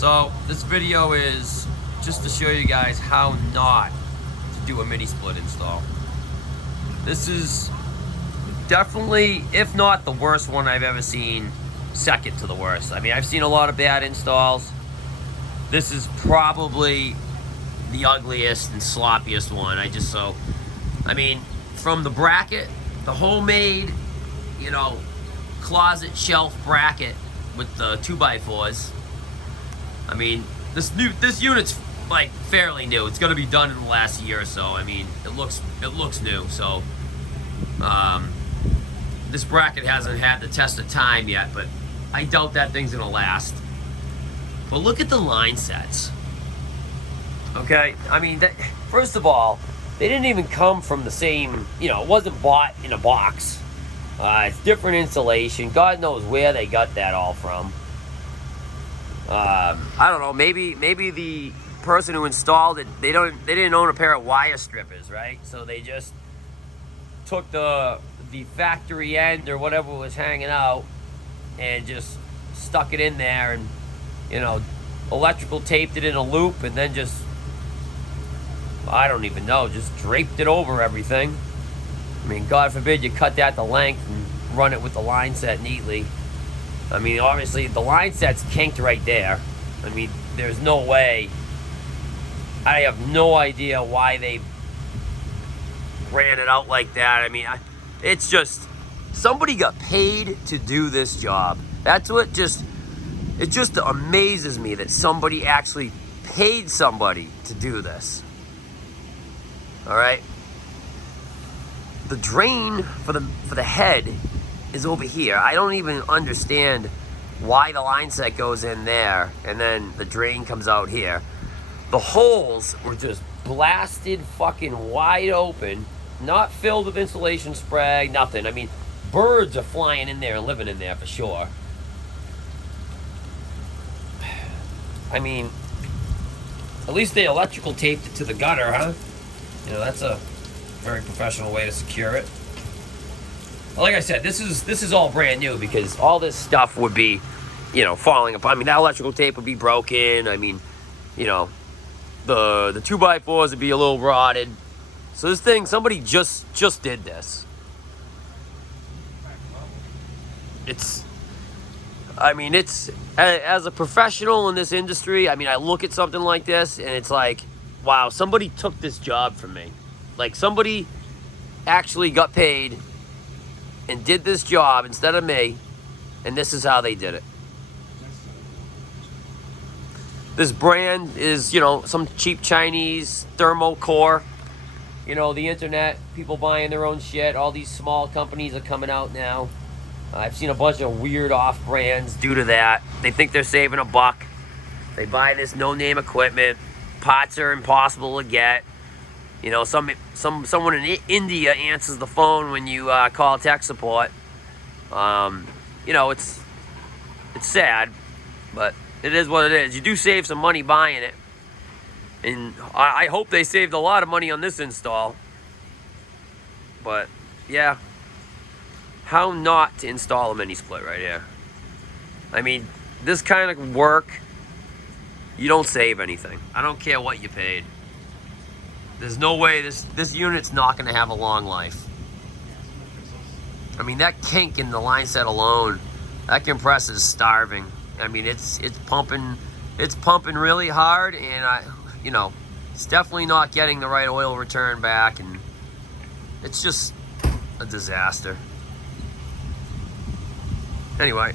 So this video is just to show you guys how not to do a mini split install. This is definitely, if not the worst one I've ever seen, second to the worst. I mean, I've seen a lot of bad installs. This is probably the ugliest and sloppiest one. I mean, from the bracket, the homemade, you know, closet shelf bracket with the 2x4s. I mean, this unit's like fairly new. It's gonna be done in the last year or so. I mean, it looks new. So, this bracket hasn't had the test of time yet, but I doubt that thing's gonna last. But look at the line sets. Okay, I mean, first of all, they didn't even come from the same, you know, it wasn't bought in a box. It's different insulation. God knows where they got that all from. I don't know, maybe the person who installed it, they didn't own a pair of wire strippers, right? So they just took the factory end or whatever was hanging out and just stuck it in there and, you know, electrical taped it in a loop and then just, I don't even know, just draped it over everything. I mean, God forbid you cut that to length and run it with the line set neatly. I mean, obviously the line set's kinked right there. I mean, there's no way. I have no idea why they ran it out like that. I mean, it's just, somebody got paid to do this job. That's what it just amazes me that somebody actually paid somebody to do this. All right. The drain for the head is over here. I don't even understand why the line set goes in there and then the drain comes out here. The holes were just blasted fucking wide open, not filled with insulation spray, nothing. I mean, birds are flying in there and living in there for sure. I mean, at least they electrical taped it to the gutter, huh? You know, that's a very professional way to secure it. Like I said, this is all brand new because all this stuff would be, you know, falling apart. I mean, that electrical tape would be broken. I mean, you know, the 2x4s would be a little rotted. So this thing, somebody just did this. I mean, it's, as a professional in this industry, I mean, I look at something like this and it's like, wow, somebody took this job from me. Like, somebody actually got paid and did this job instead of me, and this is how they did it. This brand is, you know, some cheap Chinese thermocore. You know, the internet, people buying their own shit. All these small companies are coming out now. I've seen a bunch of weird off brands due to that. They think they're saving a buck. They buy this no-name equipment. Pots are impossible to get. You know, someone in India answers the phone when you call tech support. You know, it's sad, but it is what it is. You do save some money buying it, and I hope they saved a lot of money on this install. But yeah, how not to install a mini split right here? I mean, this kind of work, you don't save anything. I don't care what you paid. There's no way this unit's not going to have a long life. I mean, that kink in the line set alone, that compressor's starving. I mean, it's pumping really hard, and you know, it's definitely not getting the right oil return back, and it's just a disaster. Anyway,